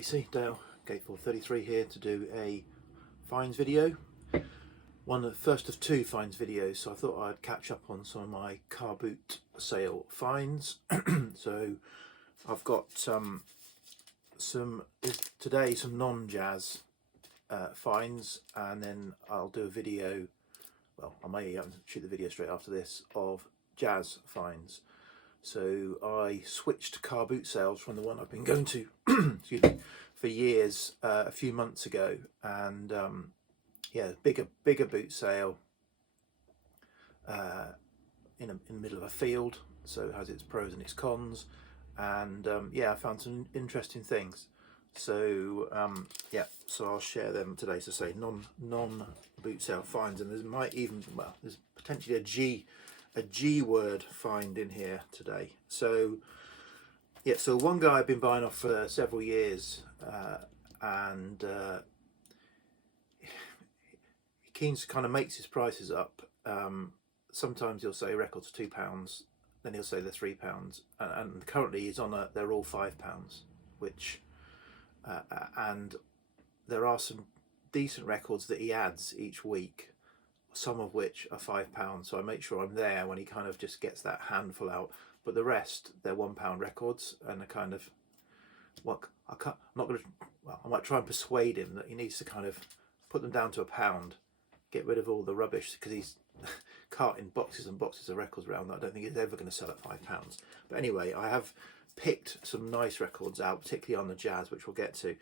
DVC, Dale, Gateful 33 here to do a finds video. One of the first of two finds videos, so I thought I'd catch up on some of my car boot sale finds. So I've got today some non-jazz finds, and then I'll do a video, well, I may shoot the video straight after this, of jazz finds. So I switched car boot sales from the one I've been going to excuse me, for years a few months ago, and yeah, bigger boot sale in the middle of a field, so it has its pros and its cons, and yeah, I found some interesting things. So yeah, so I'll share them today. So say non boot sale finds, and there might even, well, there's potentially a G word find in here today. So yeah, so one guy I've been buying off for several years, and he kind of makes his prices up. Sometimes he'll say records are £2, then he'll say they're £3, and currently he's on they're all £5, which and there are some decent records that he adds each week, some of which are £5, so I make sure I'm there when he kind of just gets that handful out. But the rest, they're £1 records, and I kind of, well, I'm not going to, well, I might try and persuade him that he needs to kind of put them down to £1, get rid of all the rubbish, because he's carting boxes and boxes of records around that I don't think he's ever going to sell at £5. But anyway, I have picked some nice records out, particularly on the jazz, which we'll get to,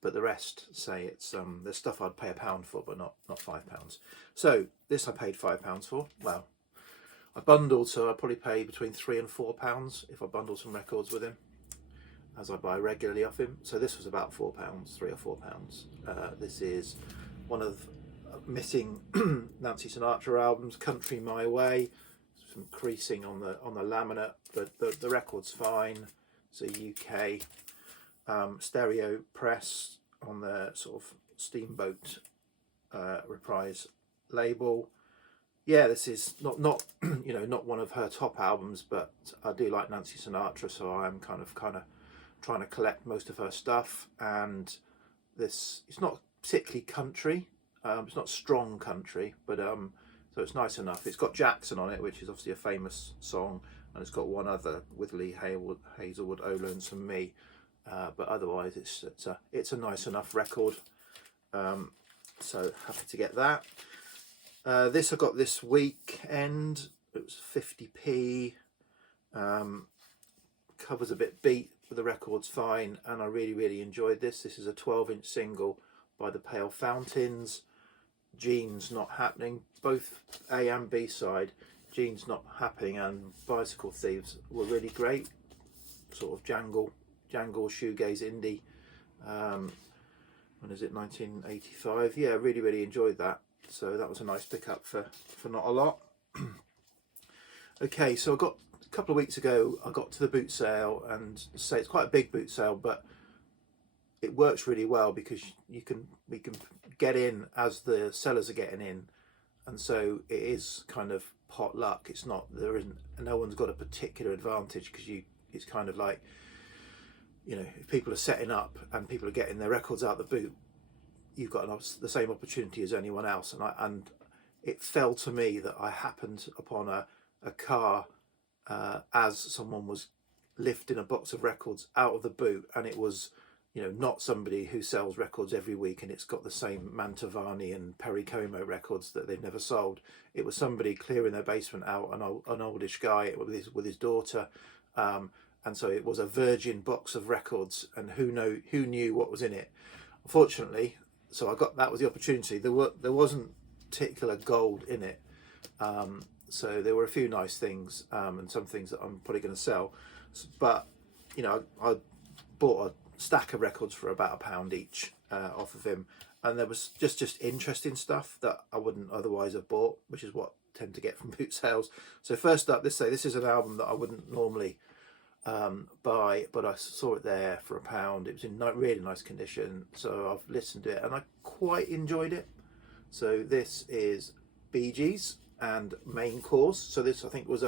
but the rest, say it's there's stuff I'd pay £1 for, but not £5. So this I paid £5 for. Well, I bundled, so I probably pay between £3 and £4 if I bundle some records with him, as I buy regularly off him. So this was about £4, £3 or £4. This is one of missing Nancy Sinatra albums, Country My Way. Some creasing on the laminate, but the record's fine. It's a UK stereo press on the sort of Steamboat Reprise label. Yeah, this is not you know, not one of her top albums, but I do like Nancy Sinatra, so I'm kind of trying to collect most of her stuff. And this, it's not particularly country, it's not strong country, but so it's nice enough. It's got Jackson on it, which is obviously a famous song, and it's got one other with Lee Hazelwood, Ola and some me. But otherwise, it's a nice enough record. So happy to get that. This I got this weekend. It was 50p. Cover's a bit beat, but the record's fine, and I really enjoyed this. This is a 12-inch single by the Pale Fountains. Jeans Not Happening, both A and B side. Jeans Not Happening and Bicycle Thieves were really great. Sort of jangle shoegaze indie. When is it, 1985? Yeah, really enjoyed that. So that was a nice pickup for not a lot. Okay, so I got a couple of weeks ago, I got to the boot sale, and say it's quite a big boot sale, but it works really well because we can get in as the sellers are getting in, and so it is kind of pot luck. It's not, no one's got a particular advantage, because it's kind of like, you know, if people are setting up and people are getting their records out the boot, you've got the same opportunity as anyone else. And it fell to me that I happened upon a car as someone was lifting a box of records out of the boot, and it was, you know, not somebody who sells records every week and it's got the same Mantovani and Perry Como records that they've never sold. It was somebody clearing their basement out, an oldish guy with his daughter, and so it was a virgin box of records, and who knew what was in it. Unfortunately, so that was the opportunity. There wasn't particular gold in it, so there were a few nice things, and some things that I'm probably going to sell. But you know, I bought a stack of records for about £1 each off of him, and there was just interesting stuff that I wouldn't otherwise have bought, which is what I tend to get from boot sales. So first up, this is an album that I wouldn't normally buy, but I saw it there for £1. It was in really nice condition, so I've listened to it and I quite enjoyed it. So this is Bee Gees and Main Course. So this, I think, was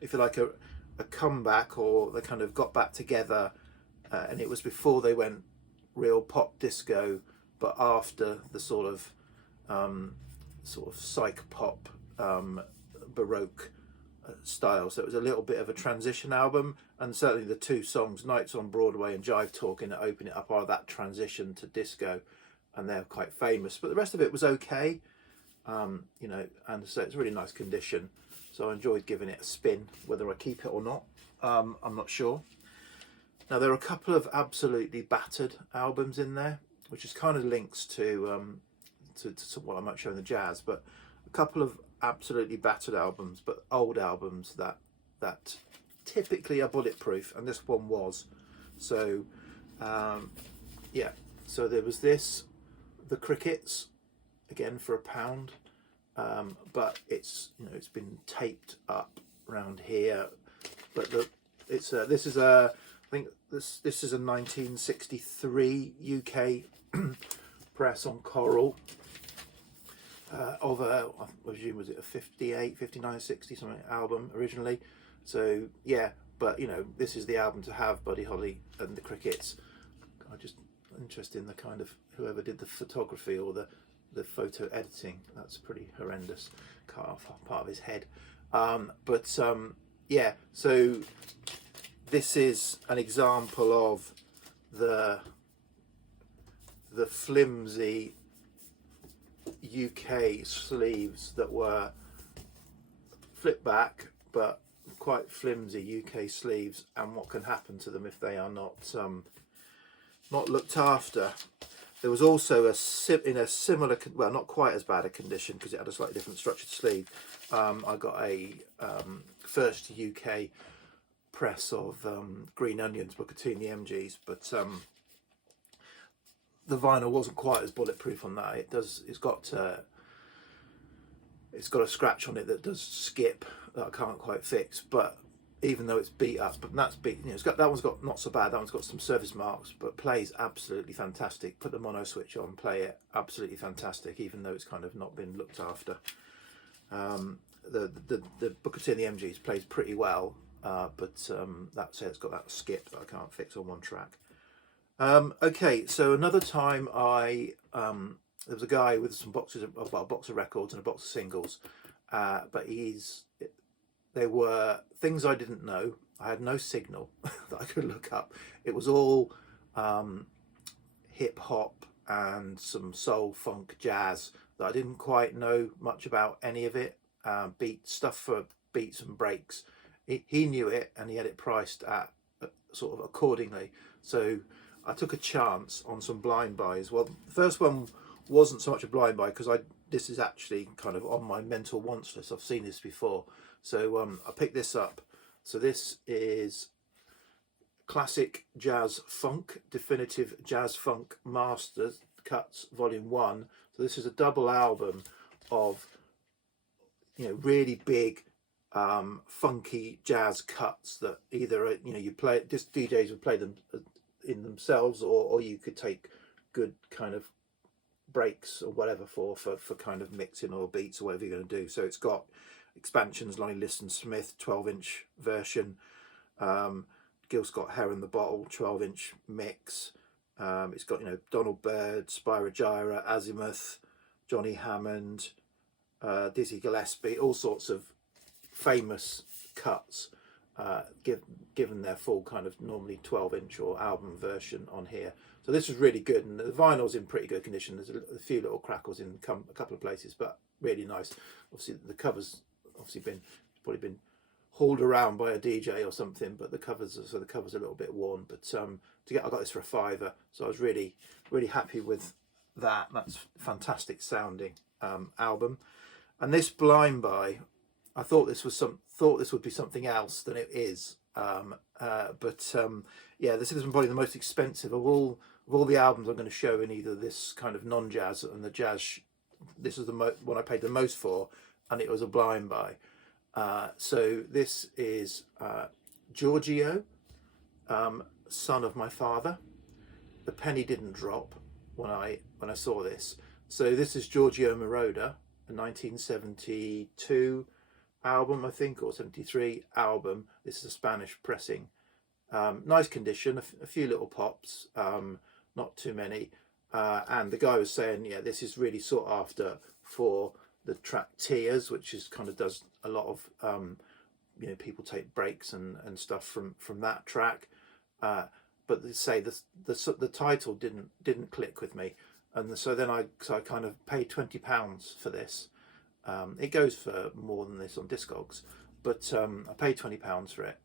if you like, a comeback, or they kind of got back together and it was before they went real pop disco, but after the sort of psych pop baroque style. So it was a little bit of a transition album, and certainly the two songs, Nights on Broadway and Jive Talking, that open it up, are that transition to disco, and they're quite famous. But the rest of it was okay, you know, and so it's a really nice condition. So I enjoyed giving it a spin. Whether I keep it or not, I'm not sure. Now there are a couple of absolutely battered albums in there, which is kind of links to what I might show in the jazz, but a couple of absolutely battered albums, but old albums that typically are bulletproof, and this one was. So yeah, so there was this, the Crickets, again for £1, but it's, you know, it's been taped up around here, but this is a, I think this is a 1963 UK press on Coral of a, I presume, was it a 58, 59, 60 something album originally. So yeah, but you know, this is the album to have, Buddy Holly and the Crickets. I'm just interested in the kind of, whoever did the photography or the photo editing, that's pretty horrendous, cut off part of his head. Yeah, so this is an example of the flimsy UK sleeves that were flip back, but quite flimsy UK sleeves, and what can happen to them if they are not looked after. There was also in a similar, well, not quite as bad a condition because it had a slightly different structured sleeve. I got a first UK press of Green Onions Bucatini MGs, but the vinyl wasn't quite as bulletproof on that. It's got a scratch on it that does skip that I can't quite fix, but even though it's beat up, but that's beat, you know, that one's got not so bad. That one's got some service marks, but plays absolutely fantastic. Put the mono switch on, play it absolutely fantastic, even though it's kind of not been looked after. The Bucatini MGs plays pretty well, but that said, it's got that skip that I can't fix on one track. Okay, so another time there was a guy with some boxes of, well, a box of records and a box of singles, but they were things I didn't know. I had no signal that I could look up. It was all hip hop and some soul, funk, jazz that I didn't quite know much about any of it. Beat stuff for beats and breaks. He knew it, and he had it priced at sort of accordingly. So I took a chance on some blind buys. Well, the first one wasn't so much a blind buy because this is actually kind of on my mental wants list. I've seen this before. So I picked this up. So this is Classic Jazz Funk, Definitive Jazz Funk Master Cuts Volume 1. So this is a double album of, you know, really big funky jazz cuts that either, you know, you play, just DJs would play them in themselves, or you could take good kind of breaks or whatever for kind of mixing or beats or whatever you're going to do. So it's got expansions, Lonnie Liston Smith 12-inch version, Gil Scott Heron the Bottle 12-inch mix. It's got, you know, Donald Byrd, Spyro Gyra, Azimuth, Johnny Hammond, Dizzy Gillespie, all sorts of famous cuts, given their full kind of normally 12-inch or album version on here. So this was really good, and the vinyl's in pretty good condition. There's a few little crackles in a couple of places, but really nice. Obviously the covers probably been hauled around by a DJ or something, but the covers a little bit worn. But I got this for £5, so I was really happy with that. That's fantastic sounding album. And this blind buy, I thought this would be something else than it is. Yeah, this is probably the most expensive of all the albums I'm going to show in either this kind of non-jazz and the jazz. This is the one I paid the most for, and it was a blind buy. So this is Giorgio, Son of My Father. The penny didn't drop when I saw this. So this is Giorgio Moroder, a 1972 album, I think, or 73 album. This is a Spanish pressing. Nice condition, a few little pops, not too many. And the guy was saying, yeah, this is really sought after for the track Tears, which is kind of does a lot of people take breaks and stuff from that track. But they say the title didn't click with me, and so then I kind of paid £20 for this. It goes for more than this on Discogs, but I paid £20 for it,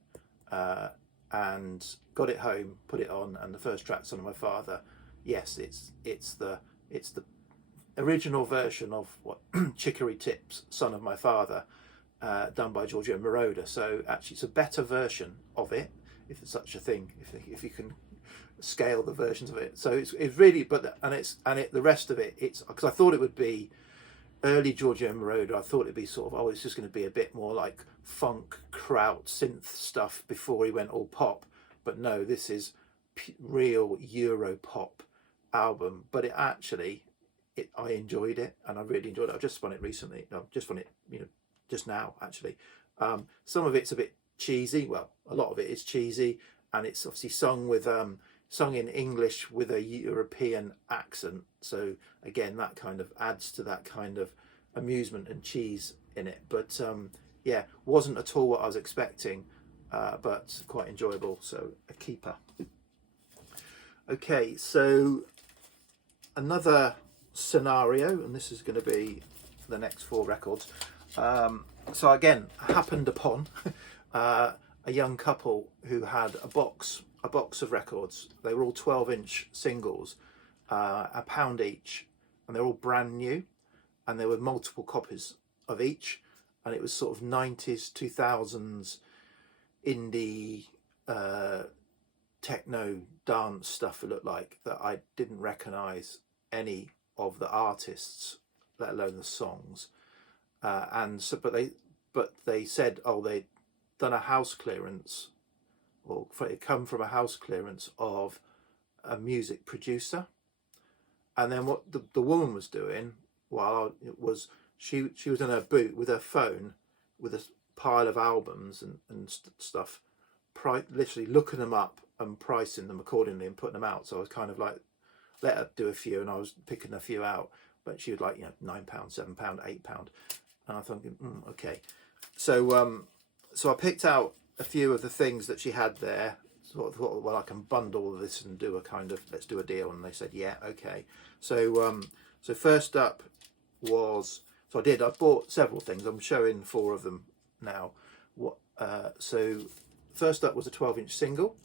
and got it home, put it on, and the first track, Son of My Father. Yes, it's the original version of what Chicory Tip's Son of My Father, done by Giorgio Moroder. So actually, it's a better version of it, if it's such a thing, if you can scale the versions of it. So it's really, the rest of it, it's because I thought it would be early Giorgio Moroder. I thought it'd be sort of, it's just going to be a bit more like funk, kraut, synth stuff before he went all pop. But no, this is real Euro pop album. But it actually, I enjoyed it, and I really enjoyed it. I've just spun it recently. No, just spun it, just now actually. Some of it's a bit cheesy. Well, a lot of it is cheesy, and it's obviously sung in English with a European accent. So again, that kind of adds to that kind of amusement and cheese in it. But yeah, wasn't at all what I was expecting, but quite enjoyable. So a keeper. Okay, so another scenario, and this is going to be the next 4 records. So again, happened upon a young couple who had a box of records. They were all 12-inch singles, £1 each, and they're all brand new, and there were multiple copies of each, and it was sort of 90s 2000s indie techno dance stuff. It looked like that. I didn't recognize any of the artists, let alone the songs, and so but they said, oh, they'd done a house clearance, or it come from a house clearance of a music producer. And then what the woman was doing while it was, she was in her boot with her phone with a pile of albums and stuff, literally looking them up and pricing them accordingly and putting them out. So I was kind of like, let her do a few, and I was picking a few out, but she was like, £9, £7, £8, and I'm thinking, okay. So so I picked out a few of the things that she had there. Sort of thought, well, I can bundle all of this and do a kind of, let's do a deal. And they said, yeah, okay. So so first up was, I bought several things. I'm showing 4 of them now. So first up was a 12-inch single,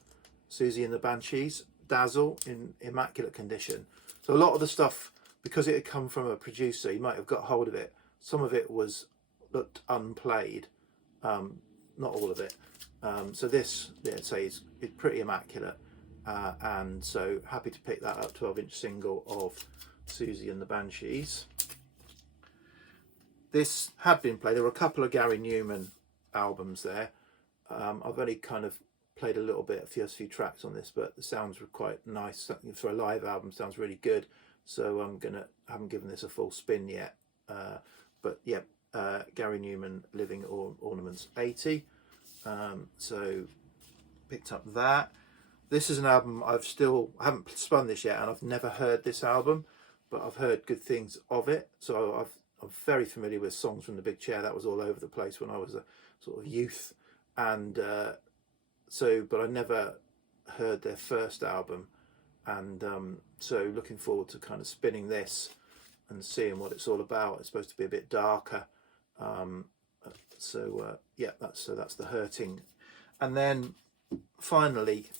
Susie and the Banshees, Dazzle, in immaculate condition. So a lot of the stuff, because it had come from a producer, you might have got hold of it. Some of it looked unplayed, not all of it. So this, it's pretty immaculate, and so happy to pick that up. 12-inch single of Susie and the Banshees. This had been played. There were a couple of Gary Newman albums there. I've only kind of played a little bit, a few tracks on this, but the sounds were quite nice. For a live album, sounds really good. So haven't given this a full spin yet. But yeah, Gary Newman, Living Ornaments 80. So picked up that. This is an album I haven't spun this yet, and I've never heard this album, but I've heard good things of it. So I'm very familiar with Songs from the Big Chair. That was all over the place when I was a sort of youth, and but I never heard their first album, and so looking forward to kind of spinning this and seeing what it's all about. It's supposed to be a bit darker. Yeah, that's The Hurting. And then finally,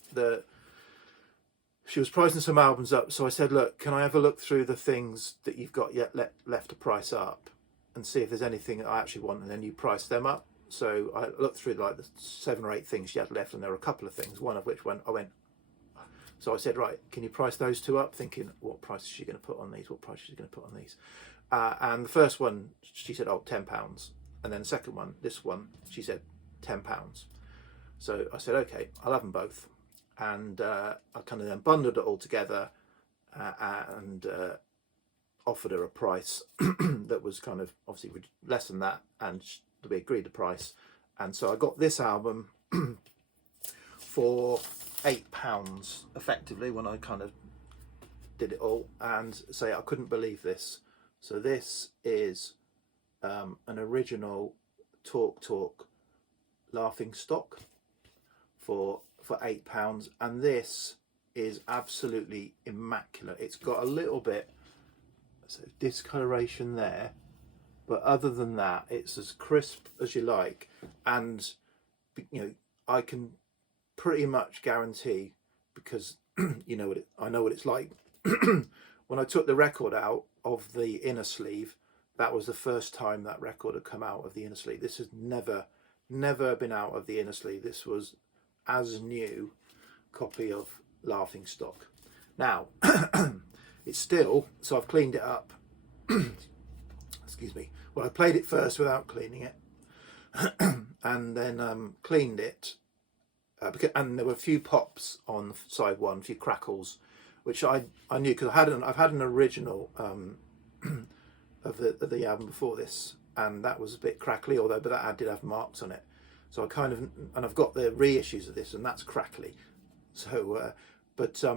she was pricing some albums up, so I said, look, can I have a look through the things that you've got yet left to price up and see if there's anything that I actually want, and then you price them up. So I looked through like the 7 or 8 things she had left, and there were a couple of things, one of which so I said, right, can you price those 2 up? Thinking, what price is she going to put on these? What price is she going to put on these? And the first one, she said, oh, £10. And then the second one, this one, she said £10. So I said, okay, I'll have them both. And I kind of then bundled it all together and offered her a price that was kind of obviously less than that, and we agreed the price. And so I got this album for £8 effectively when I kind of did it all, and say I couldn't believe this. So this is an original Talk laughing stock for £8, and this is absolutely immaculate. It's got a little bit of discoloration there, but other than that it's as crisp as you like. And you know, I can pretty much guarantee, because you know I know what it's like. When I took the record out of the inner sleeve, that was the first time that record had come out of the inner sleeve. This has never been out of the inner sleeve. This was as new copy of Laughing Stock. Now it's still, so I've cleaned it up. Excuse me. Well, I played it first without cleaning it, and then cleaned it, and there were a few pops on side one, a few crackles, which I knew, because I've had an original of the album before this, and that was a bit crackly, but that did have marks on it. So I kind of, and I've got the reissues of this, and that's crackly. So,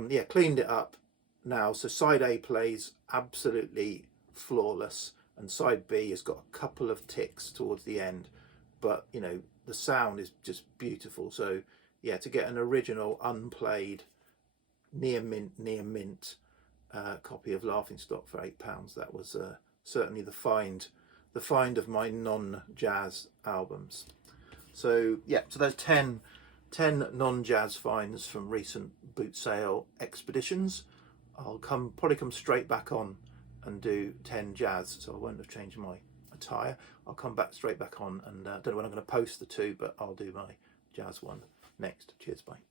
yeah, cleaned it up now. So side A plays absolutely flawless, and side B has got a couple of ticks towards the end, but you know, the sound is just beautiful. So yeah, to get an original unplayed near mint copy of Laughing Stock for £8, that was certainly the find of my non-jazz albums. So yeah, so there's 10 non-jazz finds from recent boot sale expeditions. I'll probably come straight back on and do 10 jazz, so I won't have changed my attire. I'll come back straight back on, and don't know when I'm going to post the two, but I'll do my jazz one next. Cheers, bye.